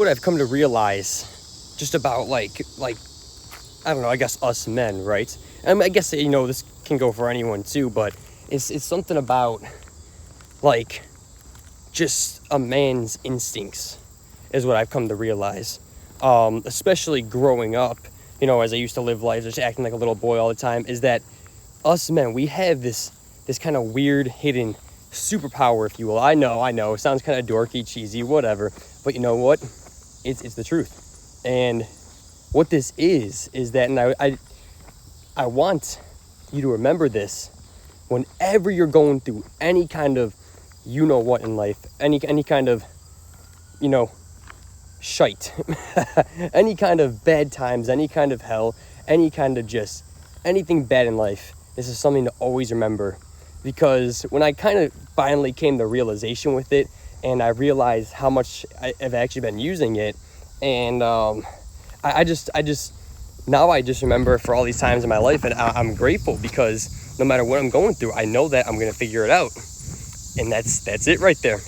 What I've come to realize just about like I don't know, I guess us men, right? I guess, you know, this can go for anyone too, but it's something about like just a man's instincts is what I've come to realize. Especially growing up, you know, as I used to live life just acting like a little boy all the time, is that us men, we have this kind of weird hidden superpower, if you will. I know, it sounds kind of dorky, cheesy, whatever, but you know what? It's the truth. And what this is that, and I want you to remember this whenever you're going through any kind of, you know what, in life, any kind of, you know, shite, any kind of bad times, any kind of hell, any kind of just anything bad in life. This is something to always remember, because when I kind of finally came to realization with it, and I realized how much I've actually been using it, and I just now I just remember for all these times in my life, and I'm grateful, because no matter what I'm going through, I know that I'm gonna figure it out. And that's it right there,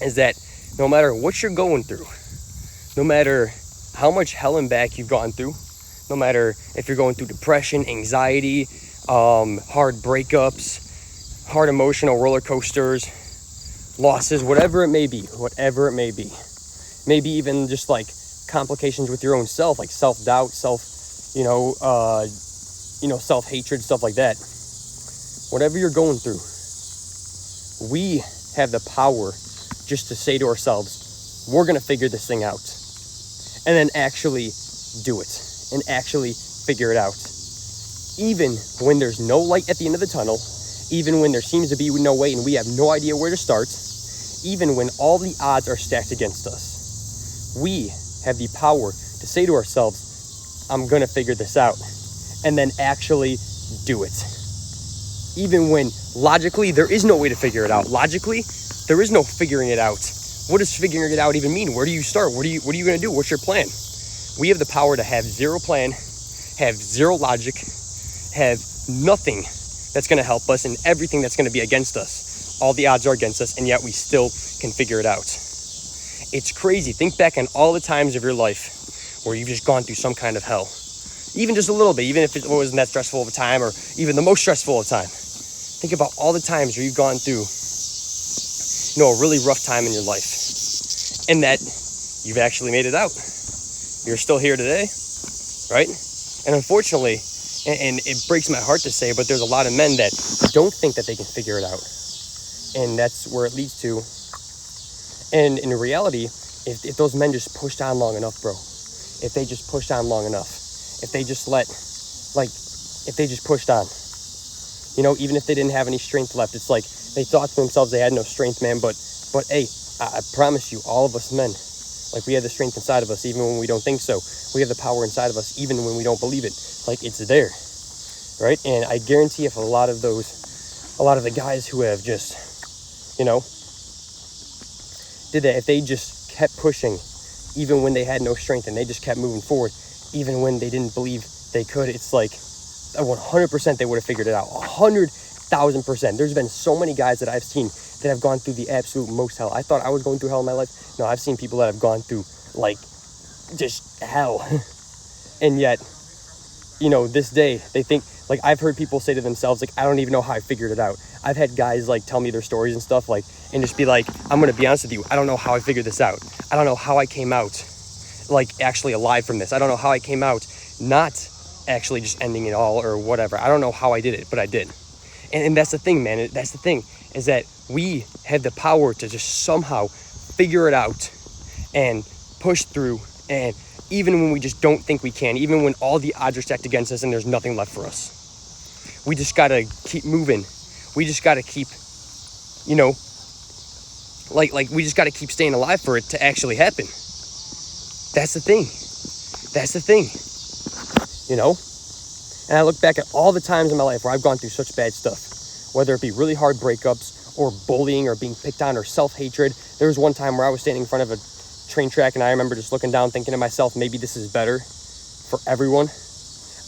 is that no matter what you're going through, no matter how much hell and back you've gone through, no matter if you're going through depression, anxiety, hard breakups, hard emotional roller coasters, losses, whatever it may be, maybe even just like complications with your own self, like self-doubt, self-hatred, stuff like that. Whatever you're going through, we have the power just to say to ourselves, we're going to figure this thing out, and then actually do it and actually figure it out. Even when there's no light at the end of the tunnel, even when there seems to be no way and we have no idea where to start, even when all the odds are stacked against us, we have the power to say to ourselves, I'm going to figure this out, and then actually do it. Even when logically there is no way to figure it out. Logically, there is no figuring it out. What does figuring it out even mean? Where do you start? What are you going to do? What's your plan? We have the power to have zero plan, have zero logic, have nothing that's going to help us, and everything that's going to be against us. All the odds are against us, and yet we still can figure it out. It's crazy. Think back on all the times of your life where you've just gone through some kind of hell. Even just a little bit, even if it wasn't that stressful of a time, or even the most stressful of a time. Think about all the times where you've gone through, you know, a really rough time in your life, and that you've actually made it out. You're still here today, right? And unfortunately, and it breaks my heart to say, but there's a lot of men that don't think that they can figure it out. And that's where it leads to. And in reality, if those men just pushed on long enough, bro, if they just pushed on long enough, if they just if they just pushed on, you know, even if they didn't have any strength left, it's like they thought to themselves they had no strength, man. But hey, I promise you, all of us men, like, we have the strength inside of us, even when we don't think so. We have the power inside of us, even when we don't believe it. Like, it's there, right? And I guarantee if a lot of the guys who have just, you know, did that, if they just kept pushing, even when they had no strength, and they just kept moving forward, even when they didn't believe they could, it's like 100% they would have figured it out. 100,000%. There's been so many guys that I've seen that have gone through the absolute most hell. I thought I was going through hell in my life. No, I've seen people that have gone through, like, just hell. And yet, you know, this day, they think, like, I've heard people say to themselves, like, I don't even know how I figured it out. I've had guys, like, tell me their stories and stuff, like, and just be like, I'm going to be honest with you, I don't know how I figured this out. I don't know how I came out, like, actually alive from this. I don't know how I came out not actually just ending it all or whatever. I don't know how I did it, but I did. And that's the thing, man. That's the thing, is that we have the power to just somehow figure it out and push through. And even when we just don't think we can, even when all the odds are stacked against us and there's nothing left for us, we just got to keep moving. We just got to keep, you know, like we just got to keep staying alive for it to actually happen. That's the thing. That's the thing, you know? And I look back at all the times in my life where I've gone through such bad stuff, whether it be really hard breakups or bullying or being picked on or self-hatred. There was one time where I was standing in front of a train track, and I remember just looking down thinking to myself, maybe this is better for everyone.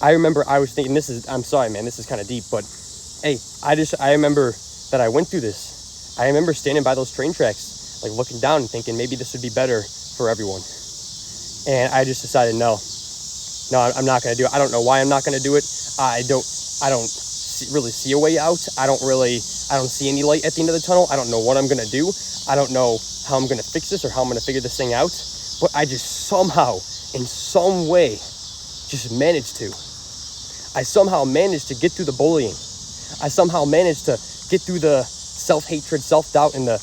I remember I was thinking, I'm sorry, man, this is kind of deep, but hey, I remember that I went through this. I remember standing by those train tracks, like looking down and thinking maybe this would be better for everyone. And I just decided, no, I'm not going to do it. I don't know why I'm not going to do it. I don't really see a way out. I don't see any light at the end of the tunnel. I don't know what I'm going to do. I don't know how I'm going to fix this or how I'm going to figure this thing out. But I just somehow, in some way, just managed to. I somehow managed to get through the bullying. I somehow managed to get through the self-hatred, self-doubt, and the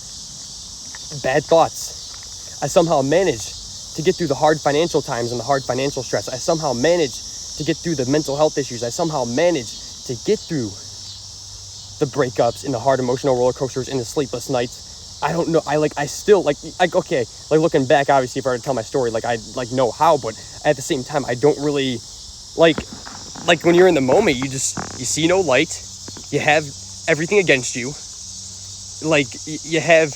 bad thoughts. I somehow managed to get through the hard financial times and the hard financial stress. I somehow managed to get through the mental health issues. I somehow managed to get through the breakups and the hard emotional roller coasters and the sleepless nights. I don't know. I still okay, looking back, obviously, if I were to tell my story, I know how, but at the same time, I don't really like when you're in the moment, you see no light. You have everything against you. You have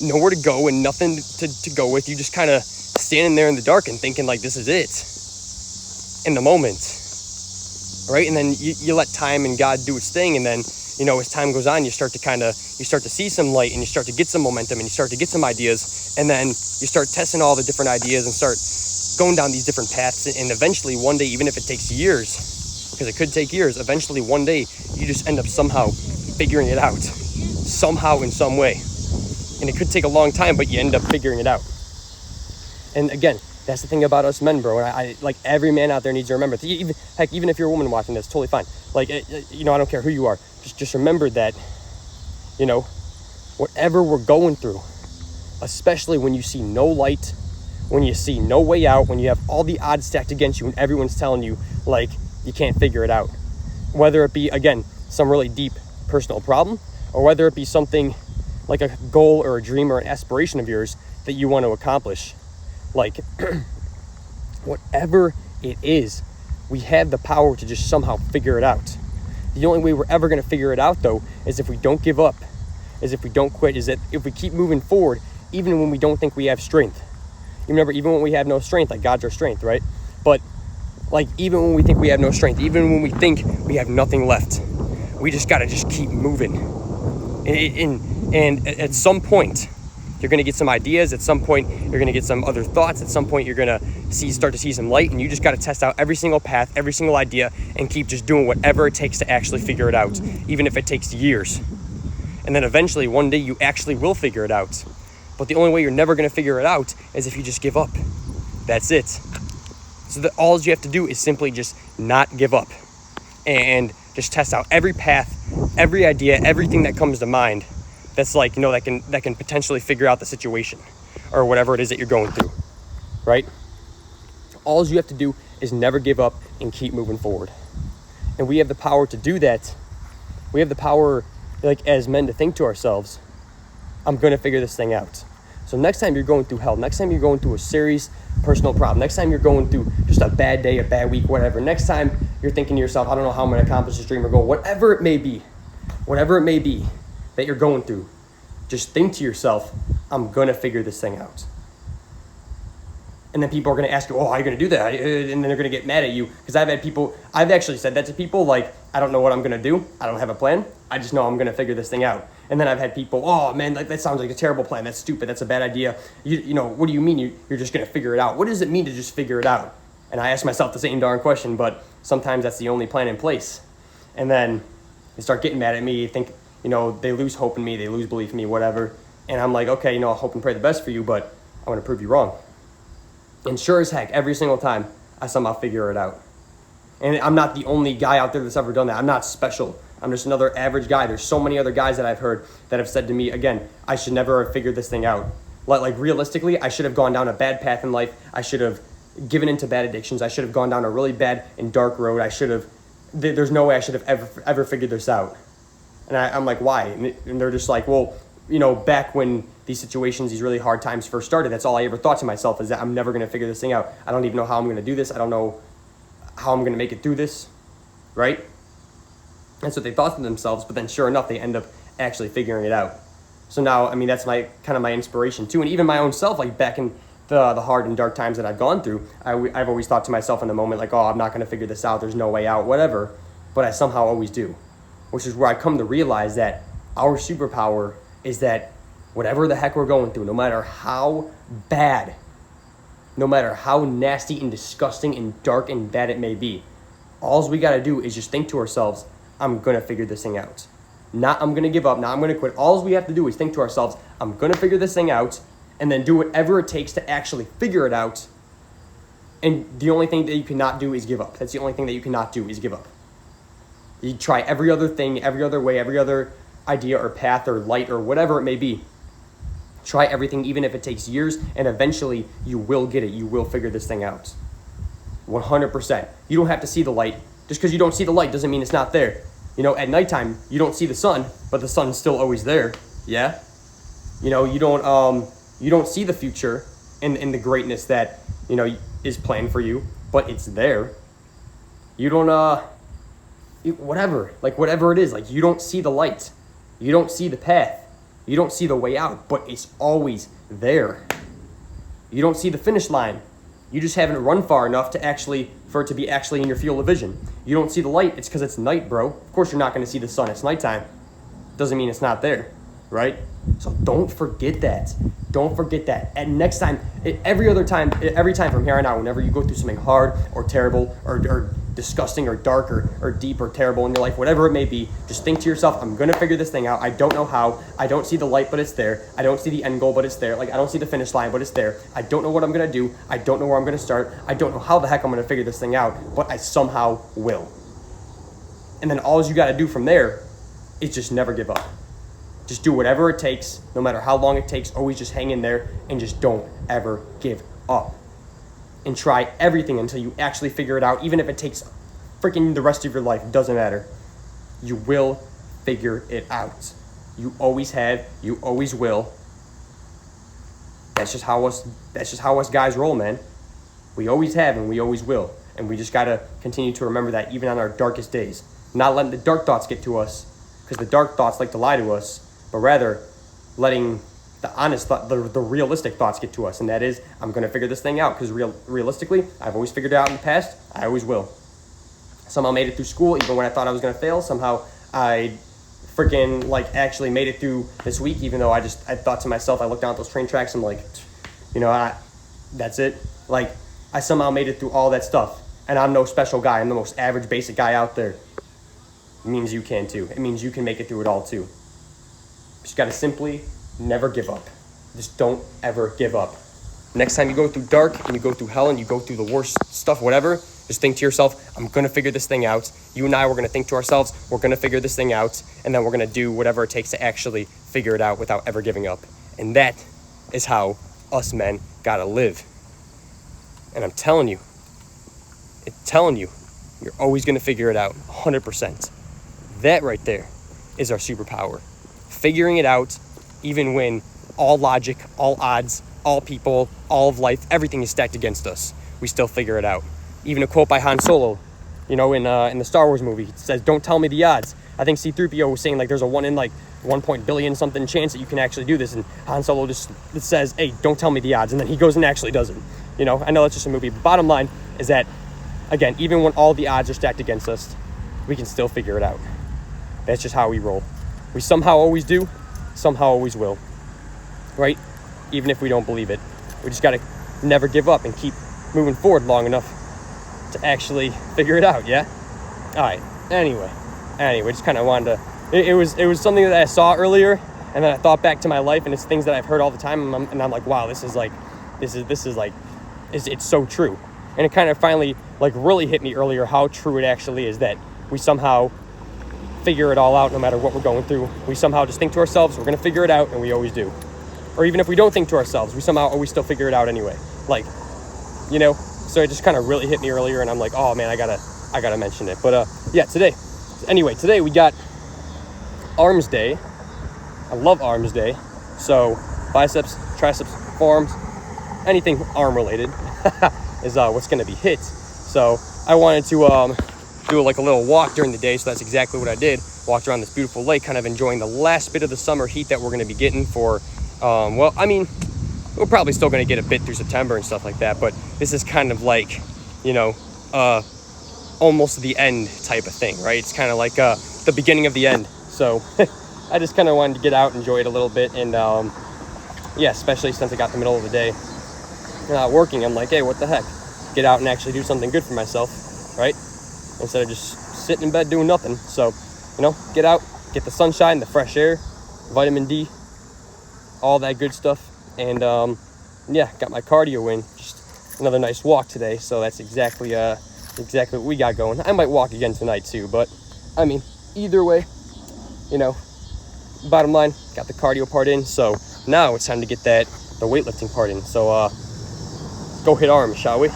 nowhere to go and nothing to go with. You just kind of standing there in the dark and thinking this is it in the moment, right? And then you let time and God do its thing, and then as time goes on, you start to see some light, and you start to get some momentum, and you start to get some ideas, and then you start testing all the different ideas and start going down these different paths, and eventually one day, even if it takes years, because it could take years, eventually one day you just end up somehow figuring it out, somehow in some way. And it could take a long time, but you end up figuring it out. And again, that's the thing about us men, bro. And I every man out there needs to remember, even if you're a woman watching this, totally fine. I don't care who you are. Just remember that, whatever we're going through, especially when you see no light, when you see no way out, when you have all the odds stacked against you and everyone's telling you, you can't figure it out. Whether it be, again, some really deep personal problem, or whether it be something like a goal or a dream or an aspiration of yours that you want to accomplish. Whatever it is, we have the power to just somehow figure it out. The only way we're ever going to figure it out, though, is if we don't give up, is if we don't quit, is that if we keep moving forward, even when we don't think we have strength. You remember, even when we have no strength, God's our strength, right? But even when we think we have no strength, even when we think we have nothing left, we just got to just keep moving. And at some point, you're going to get some ideas. At some point, you're going to get some other thoughts. At some point, you're going to start to see some light, and you just got to test out every single path, every single idea, and keep just doing whatever it takes to actually figure it out, even if it takes years. And then eventually, one day, you actually will figure it out. But the only way you're never going to figure it out is if you just give up. That's it. So that all you have to do is simply just not give up and just test out every path, every idea, everything that comes to mind. That's that can potentially figure out the situation or whatever it is that you're going through, right? All you have to do is never give up and keep moving forward. And we have the power to do that. We have the power, as men, to think to ourselves, I'm going to figure this thing out. So next time you're going through hell, next time you're going through a serious personal problem, next time you're going through just a bad day, a bad week, whatever, next time you're thinking to yourself, I don't know how I'm going to accomplish this dream or goal, whatever it may be that you're going through, just think to yourself, I'm going to figure this thing out. And then people are going to ask you, how are you going to do that? And then they're going to get mad at you. Because I've actually said that to people, I don't know what I'm going to do. I don't have a plan. I just know I'm going to figure this thing out. And then I've had people, man, that sounds like a terrible plan. That's stupid. That's a bad idea. What do you mean you're just going to figure it out? What does it mean to just figure it out? And I ask myself the same darn question, but sometimes that's the only plan in place. And then they start getting mad at me, think, they lose hope in me, they lose belief in me, whatever. And I'm like, okay, I'll hope and pray the best for you, but I'm going to prove you wrong. And sure as heck, every single time, I somehow figure it out. And I'm not the only guy out there that's ever done that. I'm not special. I'm just another average guy. There's so many other guys that I've heard that have said to me, again, I should never have figured this thing out. Realistically, I should have gone down a bad path in life. I should have given into bad addictions. I should have gone down a really bad and dark road. There's no way I should have ever figured this out. And I'm like, why? And they're just like, well, back when these situations, these really hard times first started, that's all I ever thought to myself, is that I'm never going to figure this thing out. I don't even know how I'm going to do this. I don't know how I'm going to make it through this, right? That's what they thought to themselves, but then sure enough, they end up actually figuring it out. So now, that's my inspiration too. And even my own self, back in the hard and dark times that I've gone through, I've always thought to myself in the moment, I'm not going to figure this out. There's no way out, whatever. But I somehow always do, which is where I come to realize that our superpower is that whatever the heck we're going through, no matter how bad no matter how nasty and disgusting and dark and bad it may be. All we got to do is just think to ourselves, I'm going to figure this thing out. Not I'm going to give up, not I'm going to quit. All we have to do is think to ourselves, I'm going to figure this thing out, and then do whatever it takes to actually figure it out. And the only thing that you cannot do is give up. That's the only thing that you cannot do is give up. You try every other thing, every other way, every other idea or path or light or whatever it may be. Try everything, even if it takes years, and eventually you will get it. You will figure this thing out. 100%. You don't have to see the light. Just because you don't see the light doesn't mean it's not there. You know, at nighttime, you don't see the sun, but the sun's still always there. Yeah? You know, you don't see the future and the greatness that, you know, is planned for you, but it's there. You don't, whatever it is, like, you don't see the light. You don't see the path. You don't see the way out, but it's always there. You don't see the finish line. You just haven't run far enough for it to be actually in your field of vision. You don't see the light, it's because it's night, bro. Of course you're not going to see the sun, it's nighttime. Doesn't mean it's not there, right? So don't forget that. Don't forget that. And next time, every time from here on out, whenever you go through something hard or terrible or disgusting or dark or deep or terrible in your life, whatever it may be, just think to yourself, I'm going to figure this thing out. I don't know how. I don't see the light, but it's there. I don't see the end goal, but it's there. Like, I don't see the finish line, but it's there. I don't know what I'm going to do. I don't know where I'm going to start. I don't know how the heck I'm going to figure this thing out, but I somehow will. And then all you got to do from there is just never give up. Just do whatever it takes, no matter how long it takes. Always just hang in there and just don't ever give up. And try everything until you actually figure it out, even if it takes freaking the rest of your life. It doesn't matter. You will figure it out. You always have. You always will. That's just how us guys roll, man. We always have and we always will. And we just gotta continue to remember that even on our darkest days. Not letting the dark thoughts get to us, because the dark thoughts like to lie to us, but rather letting the honest thought, the realistic thoughts get to us, and that is, I'm going to figure this thing out, because realistically, I've always figured it out in the past. I always will. Somehow made it through school, even when I thought I was going to fail. Somehow I freaking, like, actually made it through this week, even though I thought to myself, I looked down at those train tracks, I'm like, you know, that's it. Like, I somehow made it through all that stuff, and I'm no special guy. I'm the most average, basic guy out there. It means you can, too. It means you can make it through it all, too. Just got to simply never give up. Just don't ever give up. Next time you go through dark and you go through hell and you go through the worst stuff, whatever, just think to yourself, I'm going to figure this thing out. You and I, we're going to think to ourselves, we're going to figure this thing out, and then we're going to do whatever it takes to actually figure it out without ever giving up. And that is how us men got to live. And I'm telling you, you're always going to figure it out 100%. That right there is our superpower. Figuring it out, even when all logic, all odds, all people, all of life, everything is stacked against us. We still figure it out. Even a quote by Han Solo, you know, in the Star Wars movie, it says, "Don't tell me the odds." I think C-3PO was saying, like, there's a 1 in, like, 1 billion something chance that you can actually do this. And Han Solo just says, hey, don't tell me the odds. And then he goes and actually does it. You know, I know that's just a movie. But bottom line is that, again, even when all the odds are stacked against us, we can still figure it out. That's just how we roll. We somehow always do, somehow always will, right? Even if we don't believe it. We just got to never give up and keep moving forward long enough to actually figure it out, yeah? All right, anyway, just kind of wanted to, it was something that I saw earlier, and then I thought back to my life, and it's things that I've heard all the time, and I'm like, wow, this is so true. And it kind of finally, like, really hit me earlier how true it actually is, that we somehow figure it all out no matter what we're going through. We somehow just think to ourselves, we're going to figure it out, and we always do. Or even if we don't think to ourselves, we somehow always still figure it out anyway. Like, you know, so it just kind of really hit me earlier, and I'm like, oh man, I gotta mention it. But yeah, today we got Arms Day. I love Arms Day. So biceps, triceps, forearms, anything arm related is what's gonna be hit. So I wanted to do like a little walk during the day, so that's exactly what I did. Walked around this beautiful lake, kind of enjoying the last bit of the summer heat that we're gonna be getting for, well, I mean, we're probably still going to get a bit through September and stuff like that, but this is kind of like, you know, almost the end type of thing, right? It's kind of like the beginning of the end. So I just kind of wanted to get out, enjoy it a little bit, and yeah, especially since I got the middle of the day. not working, I'm like, hey, what the heck? Get out and actually do something good for myself, right? Instead of just sitting in bed doing nothing. So, you know, get out, get the sunshine, the fresh air, vitamin D, all that good stuff. And yeah, got my cardio in. Just another nice walk today. So that's exactly what we got going. I might walk again tonight too, but I mean, either way, you know, bottom line, got the cardio part in. So now it's time to get the weightlifting part in. So go hit arms, shall we?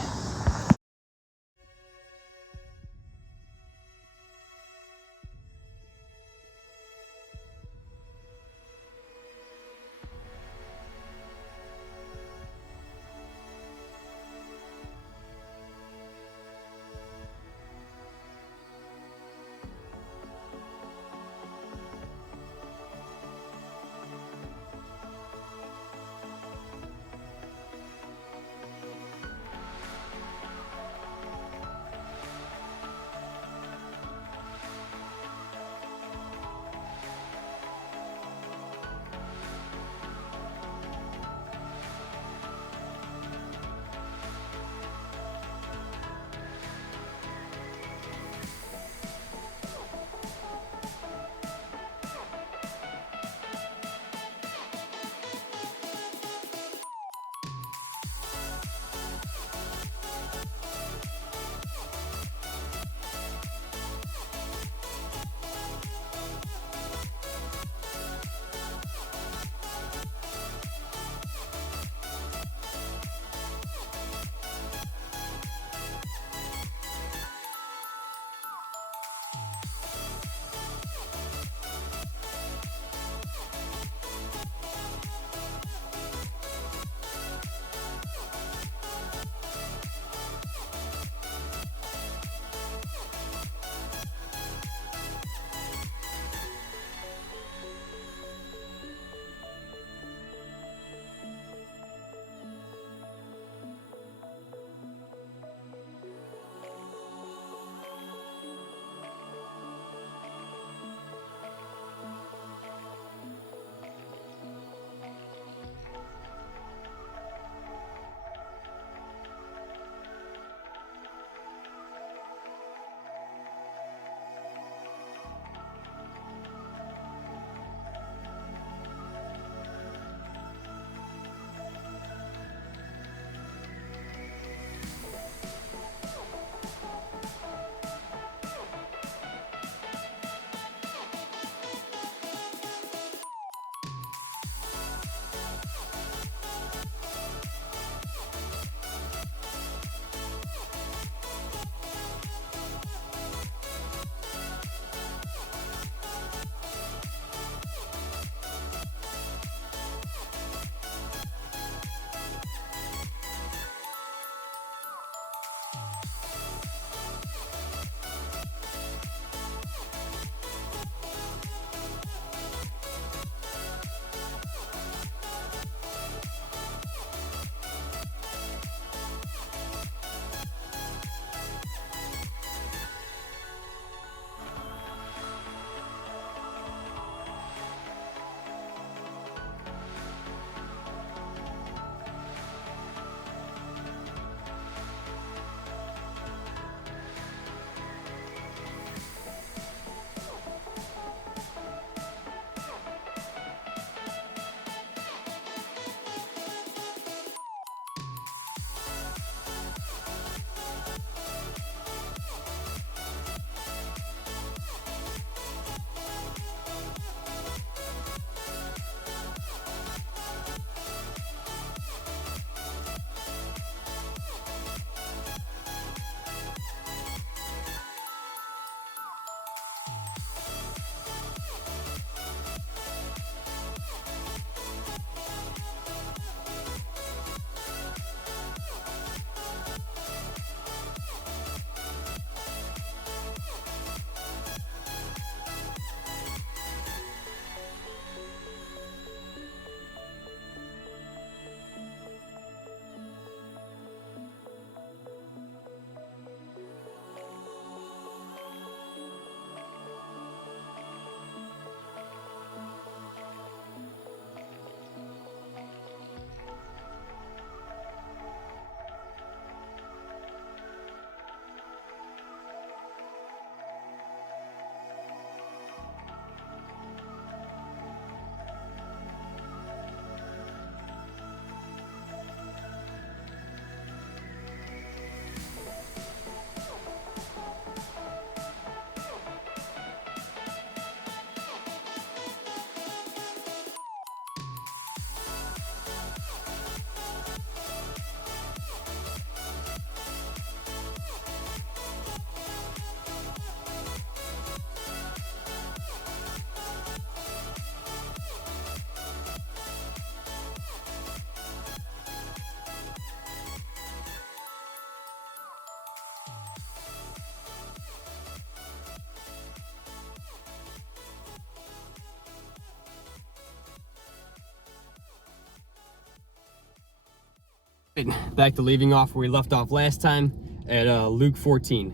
Back to leaving off where we left off last time at Luke 14.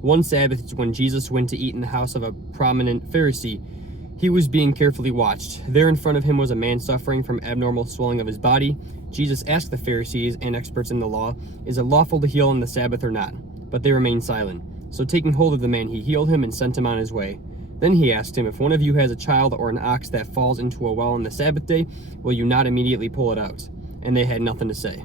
One Sabbath, when Jesus went to eat in the house of a prominent Pharisee, he was being carefully watched. There in front of him was a man suffering from abnormal swelling of his body. Jesus asked the Pharisees and experts in the law, "Is it lawful to heal on the Sabbath or not?" But they remained silent. So taking hold of the man, he healed him and sent him on his way. Then he asked him, "If one of you has a child or an ox that falls into a well on the Sabbath day, will you not immediately pull it out?" And they had nothing to say.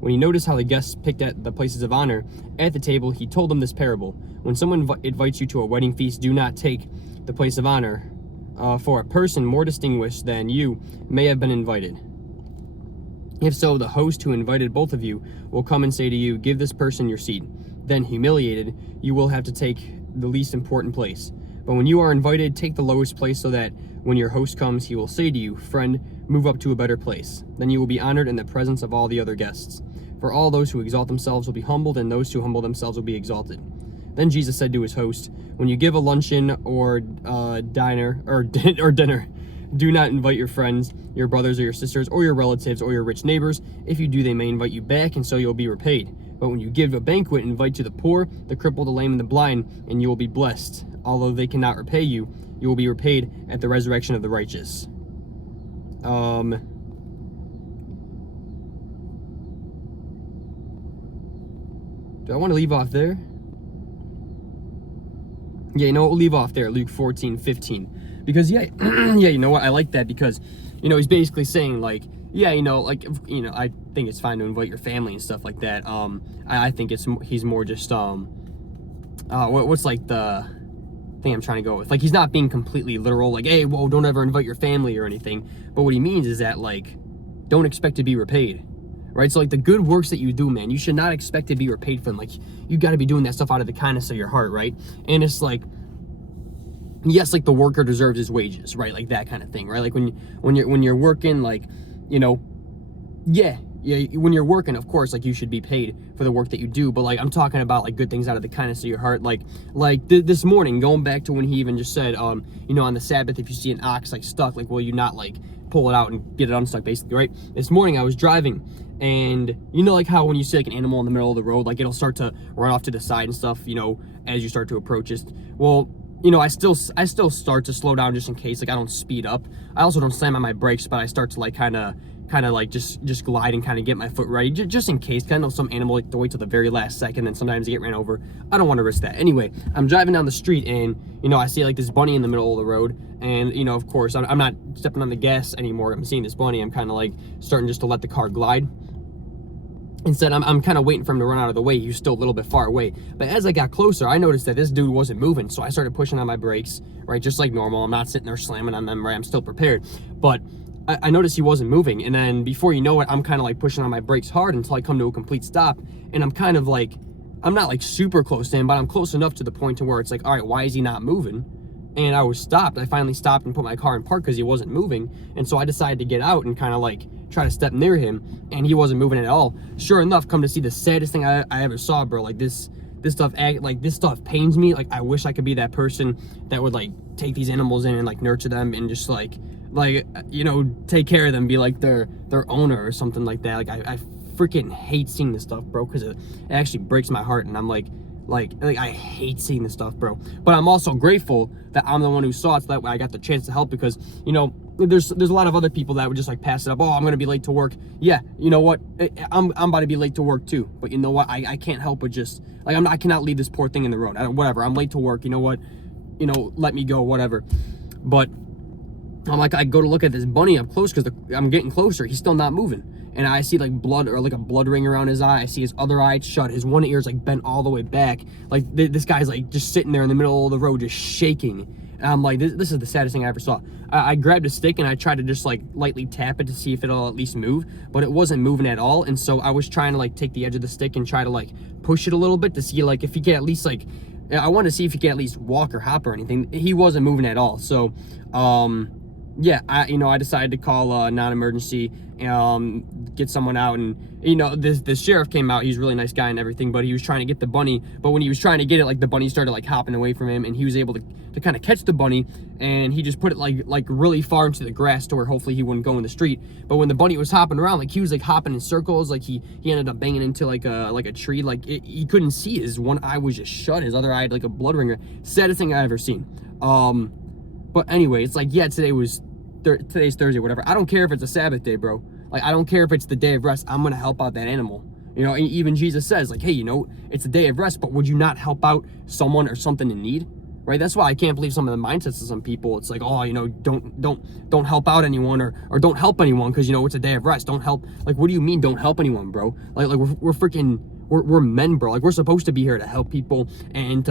When he noticed how the guests picked at the places of honor at the table, he told them this parable. When someone invites you to a wedding feast, do not take the place of honor, for a person more distinguished than you may have been invited. If so, the host who invited both of you will come and say to you, "Give this person your seat." Then, humiliated, you will have to take the least important place. But when you are invited, take the lowest place, so that when your host comes, he will say to you, "Friend, move up to a better place." Then you will be honored in the presence of all the other guests. For all those who exalt themselves will be humbled, and those who humble themselves will be exalted. Then Jesus said to his host, "When you give a luncheon or dinner, do not invite your friends, your brothers or your sisters, or your relatives, or your rich neighbors. If you do, they may invite you back, and so you'll be repaid. But when you give a banquet, invite to the poor, the crippled, the lame, and the blind, and you will be blessed. Although they cannot repay you, you will be repaid at the resurrection of the righteous." Do I want to leave off there? Yeah, you know what? We'll leave off there, Luke 14:15. Because, yeah, yeah, you know what? I like that because, he's basically saying, like, yeah, I think it's fine to invite your family and stuff like that. I think he's more just, what's like the thing I'm trying to go with? Like, he's not being completely literal, like, hey, whoa, don't ever invite your family or anything. But what he means is that, like, don't expect to be repaid. Right? So, like, the good works that you do, man, you should not expect to be repaid for them. Like, you got to be doing that stuff out of the kindness of your heart, right? And it's like, yes, like, the worker deserves his wages, right? Like, that kind of thing, right? Like, when you're working, like, yeah, when you're working, of course, like, you should be paid for the work that you do. But, like, I'm talking about, like, good things out of the kindness of your heart. Like this morning, going back to when he even just said, on the Sabbath, if you see an ox, like, stuck, like, will you not, like, pull it out and get it unstuck, basically, right? This morning, I was driving, and like how when you see, like, an animal in the middle of the road, like, it'll start to run off to the side and stuff, as you start to approach it. Well, I still start to slow down just in case, like, I don't speed up. I also don't slam on my brakes, but I start to, like, kind of like just glide and kind of get my foot ready, just in case. I know some animal like to wait till the very last second, and sometimes they get ran over. I don't want to risk that. Anyway, I'm driving down the street, and I see, like, this bunny in the middle of the road, and of course I'm not stepping on the gas anymore. I'm seeing this bunny. I'm kind of like starting just to let the car glide. Instead, I'm kind of waiting for him to run out of the way. He was still a little bit far away. But as I got closer, I noticed that this dude wasn't moving. So I started pushing on my brakes, right? Just like normal. I'm not sitting there slamming on them, right? I'm still prepared. But I noticed he wasn't moving. And then before you know it, I'm kind of like pushing on my brakes hard until I come to a complete stop. And I'm kind of like, I'm not like super close to him, but I'm close enough to the point to where it's like, all right, why is he not moving? And I was stopped. I finally stopped and put my car in park because he wasn't moving. And so I decided to get out and kind of like try to step near him, and he wasn't moving at all. Sure enough, come to see the saddest thing I ever saw, bro. Like, this stuff pains me. Like, I wish I could be that person that would, like, take these animals in and, like, nurture them and just like take care of them, be like their owner or something like that. Like, I freaking hate seeing this stuff, bro, because it actually breaks my heart, and I'm like I hate seeing this stuff, bro. But I'm also grateful that I'm the one who saw it, so that way I got the chance to help, because there's a lot of other people that would just like pass it up. Oh, I'm gonna be late to work. Yeah, you know what? I'm about to be late to work too. But you know what? I can't help but just like I cannot leave this poor thing in the road. Whatever. I'm late to work. You know what? Let me go. Whatever. But I'm like, I go to look at this bunny up close because I'm getting closer. He's still not moving. And I see like blood, or like a blood ring around his eye. I see his other eye shut. His one ear's like bent all the way back. Like this guy's like just sitting there in the middle of the road, just shaking. And I'm like, this is the saddest thing I ever saw. I grabbed a stick and I tried to just like lightly tap it to see if it'll at least move, but it wasn't moving at all. And so I was trying to like take the edge of the stick and try to like push it a little bit to see like if he could at least like, I wanted to see if he could at least walk or hop or anything. He wasn't moving at all. So, yeah, I decided to call non-emergency, get someone out, and this sheriff came out. He's a really nice guy and everything, but he was trying to get the bunny. But when he was trying to get it, like the bunny started like hopping away from him, and he was able to kind of catch the bunny, and he just put it like really far into the grass to where hopefully he wouldn't go in the street. But when the bunny was hopping around, like he was like hopping in circles, like he ended up banging into like a tree. Like he couldn't see. His one eye was just shut. His other eye had like a blood ringer. Saddest thing I ever seen. But anyway, it's like, yeah, today's Thursday, whatever. I don't care if it's a Sabbath day, bro. Like, I don't care if it's the day of rest. I'm going to help out that animal. Even Jesus says, like, hey, it's a day of rest, but would you not help out someone or something in need? Right? That's why I can't believe some of the mindsets of some people. It's like, oh, don't help out anyone or don't help anyone because, it's a day of rest. Don't help. Like, what do you mean don't help anyone, bro? Like we're freaking, we're men, bro. Like, we're supposed to be here to help people and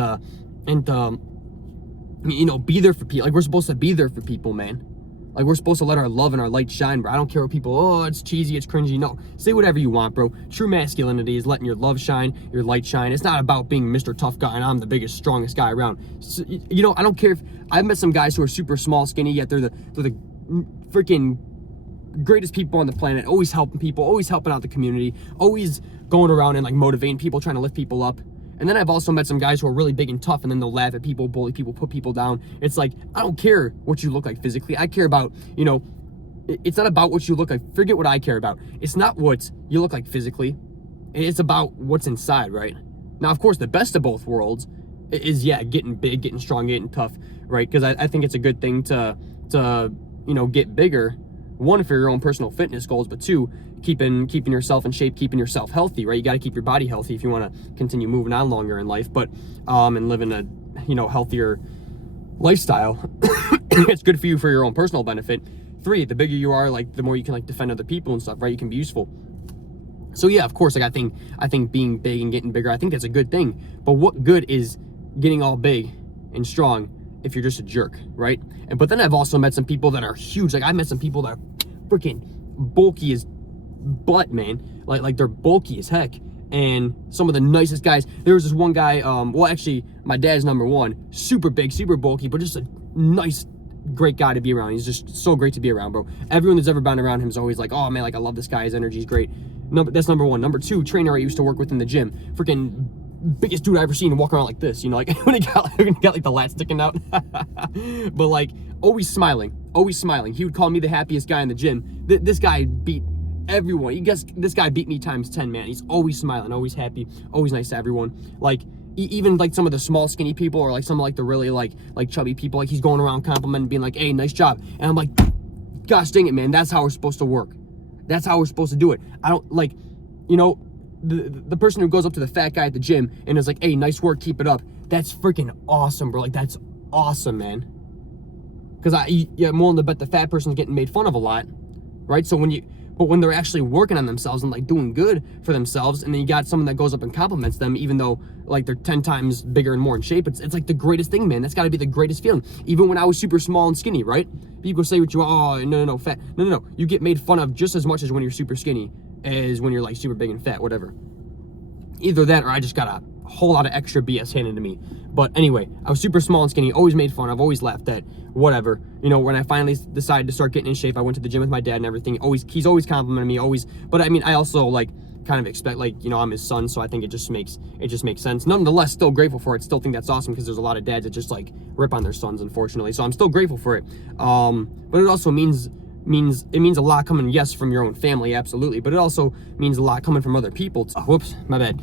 be there for people. Like, we're supposed to be there for people, man. Like, we're supposed to let our love and our light shine, bro. I don't care what people, oh, it's cheesy, it's cringy. No, say whatever you want, bro. True masculinity is letting your love shine, your light shine. It's not about being Mr. Tough Guy and I'm the biggest, strongest guy around. So, I don't care if, I've met some guys who are super small, skinny, yet they're the freaking greatest people on the planet, always helping people, always helping out the community, always going around and like motivating people, trying to lift people up. And then I've also met some guys who are really big and tough, and then they'll laugh at people, bully people, put people down. It's like, I don't care what you look like physically. I care about, it's not about what you look like. Forget what I care about. It's not what you look like physically. It's about what's inside, right? Now, of course, the best of both worlds is, yeah, getting big, getting strong, getting tough, right? Because I think it's a good thing to get bigger. One, for your own personal fitness goals, but two, keeping yourself in shape, keeping yourself healthy, right? You got to keep your body healthy if you want to continue moving on longer in life, but and living a healthier lifestyle. It's good for you for your own personal benefit. 3, the bigger you are, like the more you can like defend other people and stuff, right? You can be useful. So yeah, of course, like I think being big and getting bigger, I think that's a good thing. But what good is getting all big and strong if you're just a jerk, right? But then I've also met some people that are huge. Like I met some people that are freaking bulky as butt, man. Like they're bulky as heck. And some of the nicest guys. There was this one guy, well, actually, my dad's number 1, super big, super bulky, but just a nice, great guy to be around. He's just so great to be around, bro. Everyone that's ever been around him is always like, oh man, like I love this guy, his energy's great. That's number 1. Number 2, trainer I used to work with in the gym. Freaking biggest dude I ever seen walking around like this, like when he got like the lat sticking out. But like always smiling. He would call me the happiest guy in the gym. This guy beat everyone. This guy beat me times 10, man. He's always smiling, always happy, always nice to everyone. Like even like some of the small skinny people or like some of like the really like chubby people, like he's going around complimenting, being like, hey, nice job. And I'm like, gosh dang it, man, that's how we're supposed to work. That's how we're supposed to do it. I don't like, the person who goes up to the fat guy at the gym and is like, hey, nice work, keep it up. That's freaking awesome, bro. Like that's awesome, man. Because I'm willing to bet the fat person's getting made fun of a lot, right? So when they're actually working on themselves and like doing good for themselves, and then you got someone that goes up and compliments them, even though like they're 10 times bigger and more in shape, it's like the greatest thing, man. That's got to be the greatest feeling. Even when I was super small and skinny, right? People say what you, oh, no, fat. No. You get made fun of just as much as when you're super skinny as when you're like super big and fat, whatever. Either that or I just got a whole lot of extra BS handed to me. But anyway, I was super small and skinny, always made fun of, always laughed at, whatever. When I finally decided to start getting in shape, I went to the gym with my dad and everything. He's always complimenting me, always. But I mean, I also like kind of expect, like, I'm his son, so I think it just makes sense. Nonetheless, still grateful for it. Still think that's awesome because there's a lot of dads that just like rip on their sons, unfortunately. So I'm still grateful for it. But it also means a lot coming, yes, from your own family, absolutely, but it also means a lot coming from other people. Whoops, my bad.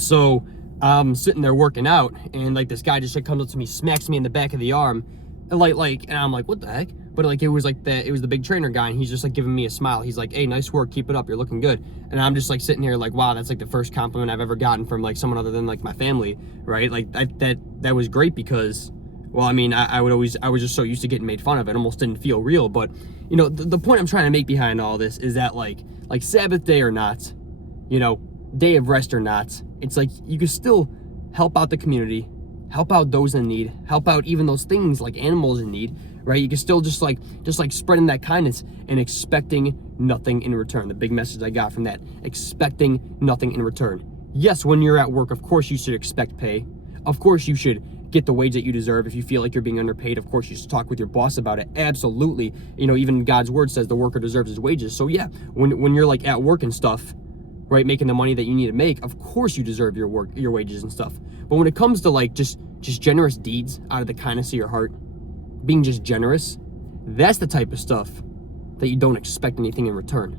So I'm sitting there working out, and like this guy just like comes up to me, smacks me in the back of the arm, and and I'm like, what the heck? But like it was the big trainer guy, and he's just like giving me a smile. He's like, hey, nice work, keep it up, you're looking good. And I'm just like sitting here like, wow, that's like the first compliment I've ever gotten from like someone other than like my family, right? Like that was great because, well, I mean, I was just so used to getting made fun of, it almost didn't feel real. But the point I'm trying to make behind all this is that like Sabbath day or not, day of rest or not, it's like you can still help out the community, help out those in need, help out even those things like animals in need, right? You can still just like spreading that kindness and expecting nothing in return. The big message I got from that, expecting nothing in return. Yes, when you're at work, of course you should expect pay. Of course you should get the wage that you deserve. If you feel like you're being underpaid, of course, you should talk with your boss about it. Absolutely. You know, even God's word says the worker deserves his wages. So yeah, when you're like at work and stuff, right, making the money that you need to make, of course you deserve your wages and stuff. But when it comes to like just generous deeds out of the kindness of your heart, being just generous, that's the type of stuff that you don't expect anything in return,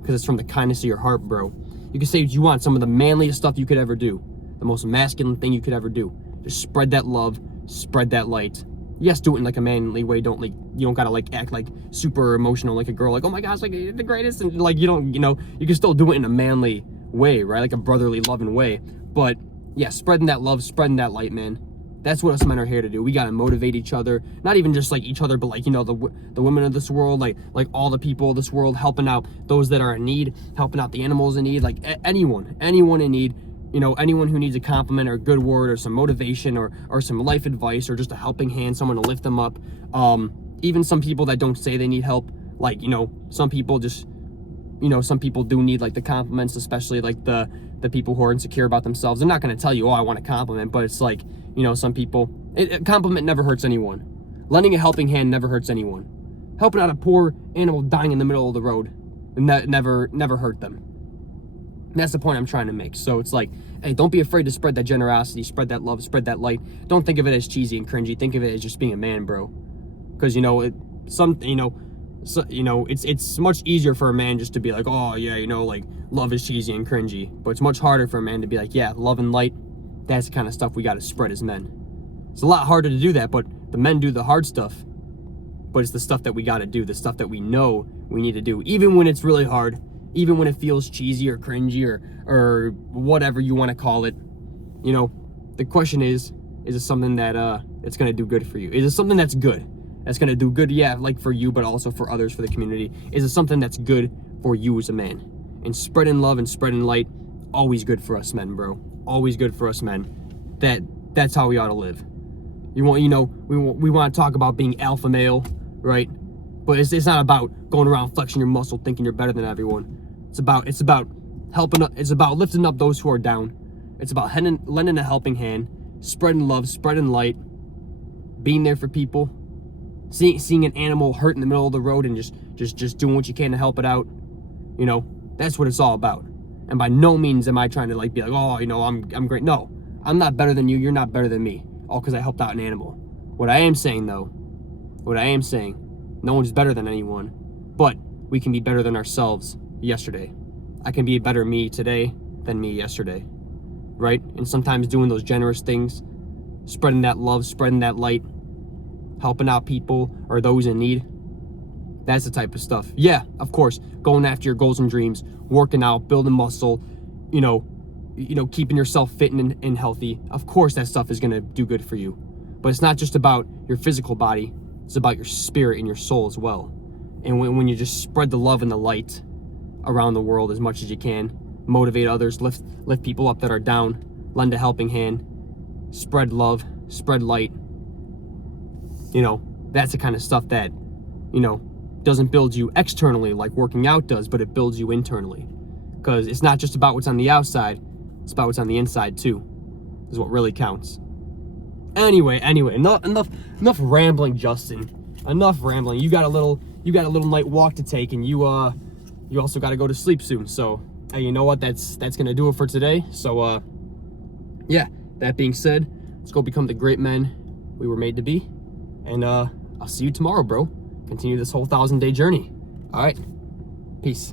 because it's from the kindness of your heart, bro. You can say what you want, some of the manliest stuff you could ever do, the most masculine thing you could ever do. Just spread that love, spread that light. Yes, do it in like a manly way. Don't like, you don't gotta like act like super emotional like a girl, like, oh my gosh, like the greatest, and like you don't, you know, you can still do it in a manly way, right? Like a brotherly, loving way. But yeah, spreading that love, spreading that light, man. That's what us men are here to do. We gotta motivate each other, not even just like each other, but like, you know, the women of this world, like all the people of this world, helping out those that are in need, helping out the animals in need, like anyone in need. You know, anyone who needs a compliment or a good word or some motivation or some life advice or just a helping hand, someone to lift them up. Even some people that don't say they need help, like, you know, some people just, you know, some people do need like the compliments, especially like the people who are insecure about themselves. They're not going to tell you, oh, I want a compliment, but it's like, you know, some people, a compliment never hurts anyone. Lending a helping hand never hurts anyone. Helping out a poor animal dying in the middle of the road, and that never hurt them. And that's the point I'm trying to make. So it's like, hey, don't be afraid to spread that generosity, spread that love, spread that light. Don't think of it as cheesy and cringy. Think of it as just being a man, bro. Because, you know, it's much easier for a man just to be like, oh yeah, you know, like love is cheesy and cringy. But it's much harder for a man to be like, yeah, love and light. That's the kind of stuff we got to spread as men. It's a lot harder to do that, but the men do the hard stuff. But it's the stuff that we got to do, the stuff that we know we need to do, even when it's really hard. Even when it feels cheesy or cringy or whatever you want to call it. You know, the question is it something that it's going to do good for you? Is it something that's good? That's going to do good, yeah, like for you, but also for others, for the community. Is it something that's good for you as a man? And spreading love and spreading light, always good for us men, bro. Always good for us men. That's how we ought to live. We want to talk about being alpha male, right? But it's not about going around flexing your muscle thinking you're better than everyone. It's about helping. It's about lifting up those who are down. It's about lending a helping hand, spreading love, spreading light, being there for people, seeing an animal hurt in the middle of the road and just doing what you can to help it out. You know, that's what it's all about. And by no means am I trying to like be like, oh, you know, I'm great. No, I'm not better than you. You're not better than me. All because I helped out an animal. What I am saying, no one's better than anyone, but we can be better than ourselves yesterday. I can be a better me today than me yesterday, right? And sometimes doing those generous things, spreading that love, spreading that light, helping out people or those in need, that's the type of stuff. Yeah, of course, going after your goals and dreams, working out, building muscle, you know, keeping yourself fit and healthy. Of course, that stuff is going to do good for you. But it's not just about your physical body. It's about your spirit and your soul as well. And when you just spread the love and the light around the world as much as you can, motivate others, lift people up that are down, lend a helping hand, spread love, spread light. You know, that's the kind of stuff that, you know, doesn't build you externally like working out does, but it builds you internally. Because it's not just about what's on the outside, it's about what's on the inside too, is what really counts. Anyway, enough rambling, Justin. Enough rambling. You got a little night walk to take, and you also got to go to sleep soon. So, hey, you know what? That's gonna do it for today. So, yeah. That being said, let's go become the great men we were made to be, and I'll see you tomorrow, bro. Continue this whole 1,000-day journey. All right. Peace.